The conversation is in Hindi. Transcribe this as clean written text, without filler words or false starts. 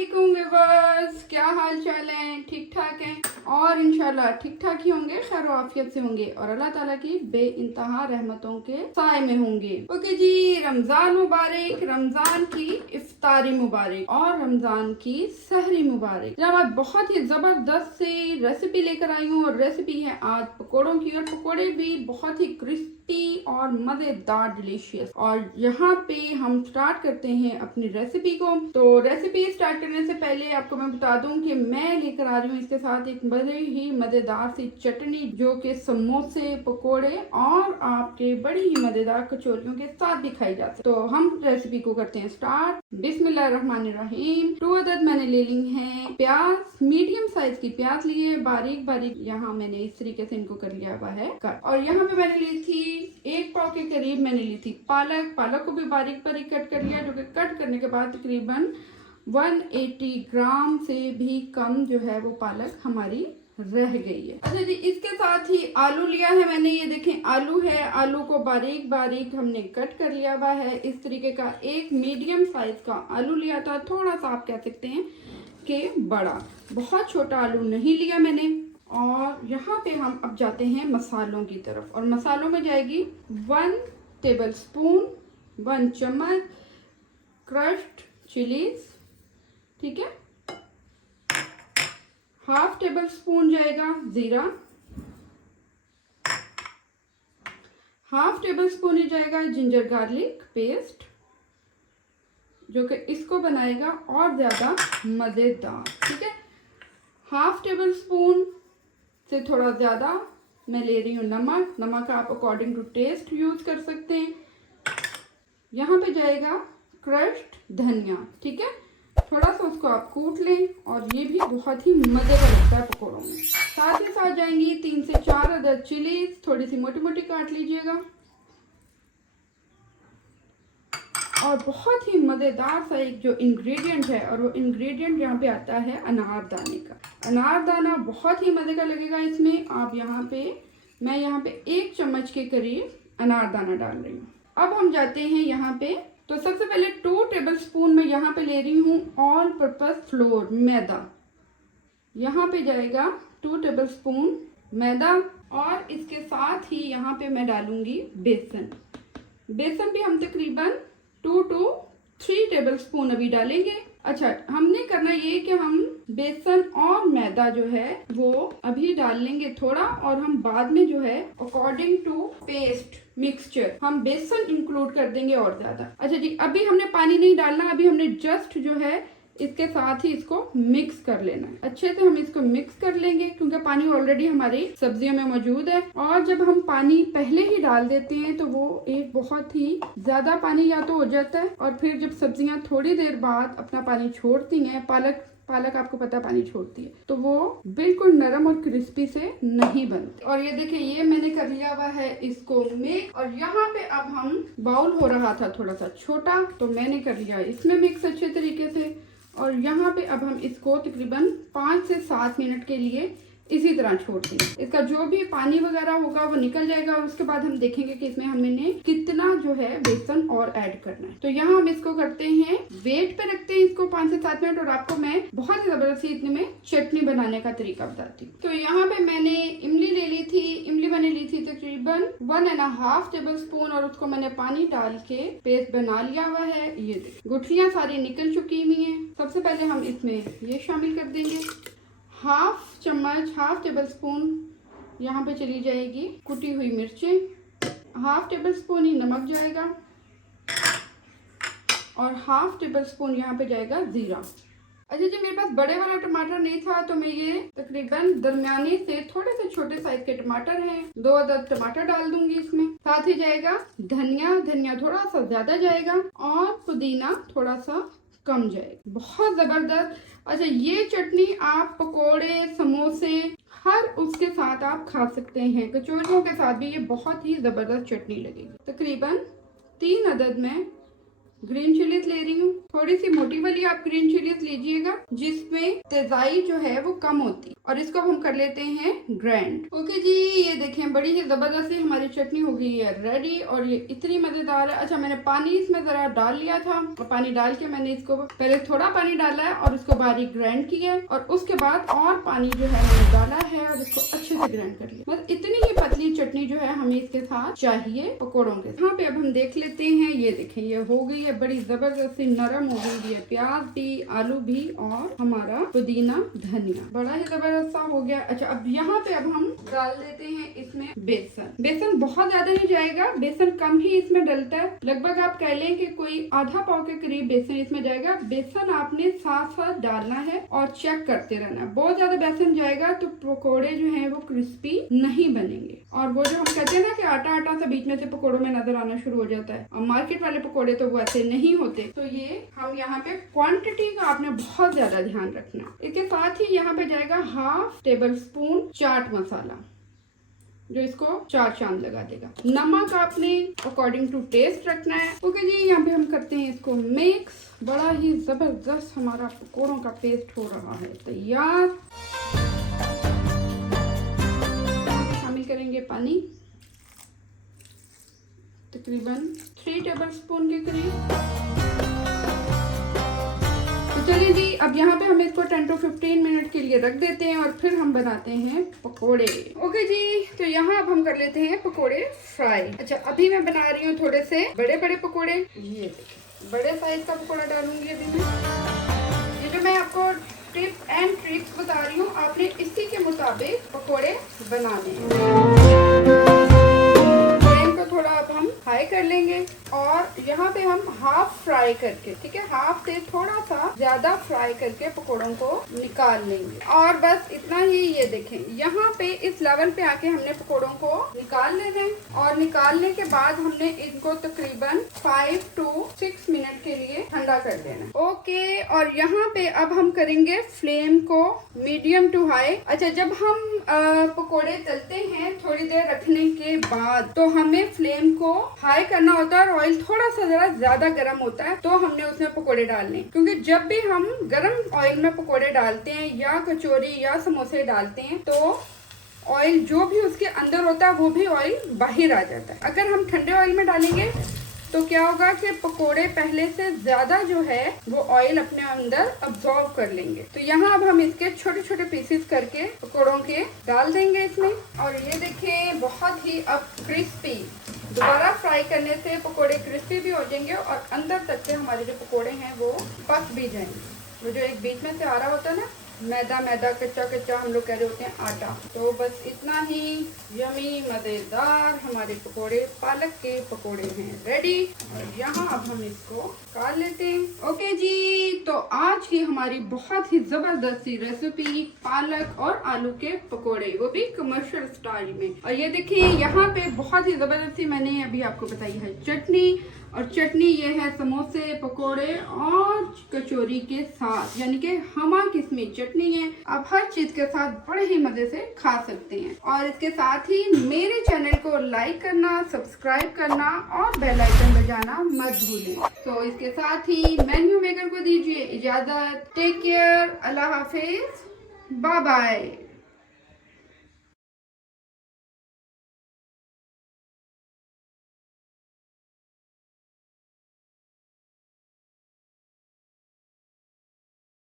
वालेकुम व्यूअर्स, क्या हाल चाल है? ठीक ठाक हैं और इंशाल्लाह ठीक ठाक ही होंगे, खैर आफियत से होंगे और अल्लाह ताला की बेइंतहा रहमतों के साए में होंगे। ओके जी, रमजान मुबारक, रमजान की इफ्तारी मुबारक और रमजान की सहरी मुबारक। जनाब आज बहुत ही जबरदस्त सी रेसिपी लेकर आई हूँ और रेसिपी है आज पकौड़ों की और पकौड़े भी बहुत ही क्रिस्पी और मजेदार डिलीशियस। और यहाँ पे हम स्टार्ट करते हैं अपनी रेसिपी को। तो रेसिपी स्टार्ट करने से पहले आपको मैं बता दूं कि मैं लेकर आ रही हूँ इसके साथ एक बड़े ही मजेदार सी चटनी जो कि समोसे, पकोड़े और आपके बड़ी ही मजेदार कचौरियों के साथ भी खाई जाती है। तो हम रेसिपी को करते हैं स्टार्ट। बिस्मिल्लाहिर्रहमानिर्रहीम। 2 अदद मैंने ले ली है प्याज, मीडियम साइज की प्याज ली है, बारीक बारीक यहाँ मैंने इस तरीके से इनको कर लिया हुआ है कट। और यहाँ पे मैंने ली थी 1 पाव के करीब मैंने ली थी पालक। पालक को भी बारीक बारीक कट कर लिया, जो कि कट करने के बाद तकरीबन 180 ग्राम से भी कम जो है वो पालक हमारी रह गई है। अच्छा जी, इसके साथ ही आलू लिया है मैंने, ये देखें आलू है, आलू को बारीक बारीक हमने कट कर लिया हुआ है इस तरीके का। एक मीडियम साइज का आलू लिया था, थोड़ा सा आप कह सकते हैं कि बड़ा, बहुत छोटा आलू नहीं लिया मैंने। और यहाँ पे हम अब जाते हैं मसालों की तरफ और मसालों में जाएगी 1 टेबल स्पून, 1 चम्मच क्रश्ड चिलीज, ठीक है, 1/2 टेबल स्पून जाएगा जीरा, 1/2 टेबल स्पून ही जाएगा जिंजर गार्लिक पेस्ट, जो कि इसको बनाएगा और ज्यादा मजेदार, ठीक है। 1/2 टेबल स्पून से थोड़ा ज्यादा मैं ले रही हूँ नमक। नमक आप अकॉर्डिंग टू टेस्ट यूज कर सकते हैं। यहाँ पे जाएगा क्रश्ड धनिया, ठीक है, थोड़ा सा उसको आप कूट लें और ये भी बहुत ही मजे का लगता है पकौड़ों में। साथ ही साथ जाएंगी 3 से 4 अदद चिलीज, थोड़ी सी मोटी मोटी काट लीजिएगा। और बहुत ही मजेदार सा एक जो इंग्रेडिएंट है, और वो इंग्रेडिएंट यहाँ पे आता है अनारदाने का। अनारदाना बहुत ही मजे का लगेगा इसमें। आप यहाँ पे, मैं यहाँ पे 1 चम्मच के करीब अनारदाना डाल रही हूँ। अब हम जाते हैं यहाँ पे, तो सबसे पहले 2 टेबल स्पून में यहाँ पे ले रही हूँ ऑल पर्पस फ्लोर, मैदा। यहाँ पे जाएगा 2 टेबल स्पून मैदा और इसके साथ ही यहाँ पे मैं डालूंगी बेसन। बेसन भी हम तकरीबन 2 to 3 टेबल स्पून अभी डालेंगे। अच्छा, हमने करना ये कि हम बेसन और मैदा जो है वो अभी डाल लेंगे थोड़ा, और हम बाद में जो है अकॉर्डिंग टू पेस्ट मिक्सचर हम बेसन इंक्लूड कर देंगे और ज्यादा। अच्छा जी, अभी हमने पानी नहीं डालना, अभी हमने जस्ट जो है इसके साथ ही इसको मिक्स कर लेना है। अच्छे से हम इसको मिक्स कर लेंगे क्योंकि पानी ऑलरेडी हमारी सब्जियों में मौजूद है। और जब हम पानी पहले ही डाल देते हैं तो वो एक बहुत ही ज्यादा पानी या तो हो जाता है, और फिर जब सब्जियां थोड़ी देर बाद अपना पानी छोड़ती हैं, पालक आपको पता पानी छोड़ती है, तो वो बिल्कुल नरम और क्रिस्पी से नहीं बनती। और ये देखिए, ये मैंने कर लिया हुआ है इसको मिक्स। और यहाँ पे अब हम, बाउल हो रहा था थोड़ा सा छोटा तो मैंने कर लिया इसमें मिक्स अच्छे तरीके से। और यहाँ पे अब हम इसको तकरीबन 5 से 7 मिनट के लिए इसी तरह छोड़ दें। इसका जो भी पानी वगैरह होगा वो निकल जाएगा और उसके बाद हम देखेंगे कि इसमें हमने कितना जो है बेसन और ऐड करना है। तो यहाँ हम इसको करते हैं, वेट पे रखते हैं इसको 5 से 7 मिनट। और आपको मैं बहुत ही जबरदस्ती इतने में चटनी बनाने का तरीका बताती हूँ। तो यहाँ पे मैंने इमली ले ली थी, इमली मैंने ली थी तकरीबन 1.5 टेबल स्पून, और उसको मैंने पानी डाल के पेस्ट बना लिया हुआ है। ये गुठलियाँ सारी निकल चुकी हुई है। सबसे पहले हम इसमें ये शामिल कर देंगे, 1/2 टेबल स्पून यहाँ पे चली जाएगी कुटी हुई मिर्चें, 1/2 टेबल स्पून ही नमक जाएगा, और 1/2 टेबल स्पून यहाँ पे जाएगा जीरा। अच्छा जी, मेरे पास बड़े वाला टमाटर नहीं था तो मैं ये तकरीबन दरमियाने से थोड़े से छोटे साइज के टमाटर हैं, 2 अदद टमाटर डाल दूंगी इसमें। साथ ही जाएगा धनिया थोड़ा सा ज्यादा जाएगा, और पुदीना थोड़ा सा कम जाएगा। बहुत जबरदस्त। अच्छा, ये चटनी आप पकोड़े, समोसे, हर उसके साथ आप खा सकते हैं, कचौरियों के साथ भी ये बहुत ही जबरदस्त चटनी लगेगी। तकरीबन 3 अदद में ग्रीन चिलीज ले रही हूँ, थोड़ी सी मोटी वाली आप ग्रीन चिलीज लीजिएगा जिसमें तेजाई जो है वो कम होती, और इसको हम कर लेते हैं ग्राइंड। ओके जी, ये देखें बड़ी ही जबरदस्ती हमारी चटनी हो गई है रेडी, और ये इतनी मजेदार है। अच्छा, मैंने पानी इसमें जरा डाल लिया था, और पानी डाल के मैंने इसको पहले थोड़ा पानी डाला है और उसको बारीक ग्राइंड किया है, और उसके बाद और पानी जो है मैंने डाला है और इसको अच्छे से ग्राइंड कर लिया। बस इतनी ही पतली चटनी जो है हमें इसके साथ चाहिए पकौड़ों के। यहाँ पे अब हम देख लेते हैं, ये देखें ये हो गई है बड़ी जबरदस्ती नरम हो गई है, प्याज भी, आलू भी, और हमारा पुदीना धनिया बड़ा ही जबरदस्त हो गया। अच्छा, अब यहाँ पे अब हम डाल देते हैं इसमें बेसन। बेसन बहुत ज्यादा नहीं जाएगा, बेसन कम ही इसमें डलता है, लगभग आप कह लें कि कोई आधा पाव के करीब बेसन इसमें जाएगा। बेसन आपने साथ साथ डालना है और चेक करते रहना है। बहुत ज्यादा बेसन जाएगा तो पकोड़े जो है वो क्रिस्पी नहीं बनेंगे, और वो जो हम कहते हैं ना कि आटा आटा सा बीच में से पकोड़ों में नजर आना शुरू हो जाता है, और मार्केट वाले पकोड़े तो वो ऐसे नहीं होते। तो ये हम यहाँ पे क्वांटिटी का आपने बहुत ज्यादा ध्यान रखना। इसके साथ ही यहाँ पे जाएगा half table spoon chaat masala, जो इसको 4 चांद लगा देगा। नमक आपने अकॉर्डिंग टू टेस्ट रखना है। ओके जी, यहाँ पे हम करते हैं इसको मिक्स। बड़ा ही जबरदस्त हमारा पकोड़ों का पेस्ट हो रहा है तैयार। शामिल करेंगे पानी, तकरीबन 3 टेबल स्पून के करीब। तो चलिए जी, अब यहाँ पे हम इसको 10 to 15 मिनट के लिए रख देते हैं, और फिर हम बनाते हैं पकोड़े। ओके जी, तो यहाँ अब हम कर लेते हैं पकोड़े फ्राई। अच्छा, अभी मैं बना रही हूँ थोड़े से बड़े बड़े पकोड़े। ये देखिए बड़े साइज का पकोड़ा डालूंगी अभी मैं। ये जो मैं आपको टिप एंड ट्रिक्स बता रही हूँ, आपने इसी के मुताबिक पकोड़े बनाने हैं। थोड़ा अब हम फ्राई कर लेंगे, और यहाँ पे हम हाफ फ्राई करके, ठीक है, हाफ से थोड़ा सा ज्यादा फ्राई करके पकोड़ों को निकाल लेंगे। और बस इतना ही। ये देखें यहाँ पे इस लेवल पे आके हमने पकोड़ों को निकाल लेना है, और निकालने के बाद हमने इनको तकरीबन 5 to 6 मिनट के लिए ठंडा कर देना। ओके, और यहाँ पे अब हम करेंगे फ्लेम को मीडियम टू हाई। अच्छा, जब हम पकोड़े तलते हैं थोड़ी देर रखने के बाद, तो हमें फ्लेम को हाई करना होता है, और ऑयल थोड़ा सा जरा ज्यादा गर्म होता है तो हमने उसमें पकोड़े डालने। क्योंकि जब भी हम गर्म ऑयल में पकोड़े डालते हैं या कचौरी या समोसे डालते हैं, तो ऑयल जो भी उसके अंदर होता है वो भी ऑयल बाहर आ जाता है। अगर हम ठंडे ऑयल में डालेंगे तो क्या होगा कि पकोड़े पहले से ज्यादा जो है वो ऑयल अपने अंदर अब्सॉर्ब कर लेंगे। तो यहाँ अब हम इसके छोटे छोटे पीसेस करके पकोड़ों के डाल देंगे इसमें। और ये देखें बहुत ही अब क्रिस्पी, दोबारा फ्राई करने से पकोड़े क्रिस्पी भी हो जाएंगे, और अंदर तक के हमारे जो पकोड़े हैं वो पक भी जाएंगे। वो जो एक बीच में से आ रहा होता है ना, मैदा मैदा कच्चा कच्चा हम लोग कह रहे होते हैं आटा। तो बस इतना ही यमी मज़ेदार हमारे पकोड़े, पालक के पकोड़े हैं रेडी। और यहाँ अब हम इसको काट लेते हैं। ओके जी, तो आज की हमारी बहुत ही जबरदस्त सी रेसिपी पालक और आलू के पकोड़े, वो भी कमर्शियल स्टाइल में। और ये देखिए यहाँ पे बहुत ही जबरदस्ती मैंने अभी आपको बताई है चटनी, और चटनी ये है समोसे, पकोड़े और कचौरी के साथ, यानी कि हमा किस्मी चटनी है। आप हर चीज के साथ बड़े ही मजे से खा सकते हैं। और इसके साथ ही मेरे चैनल को लाइक करना, सब्सक्राइब करना और बेल आइकन बजाना मत भूलें। तो इसके साथ ही मेन्यू मेकर को दीजिए इजाजत। टेक केयर, अल्लाह हाफिज, बाय बाय।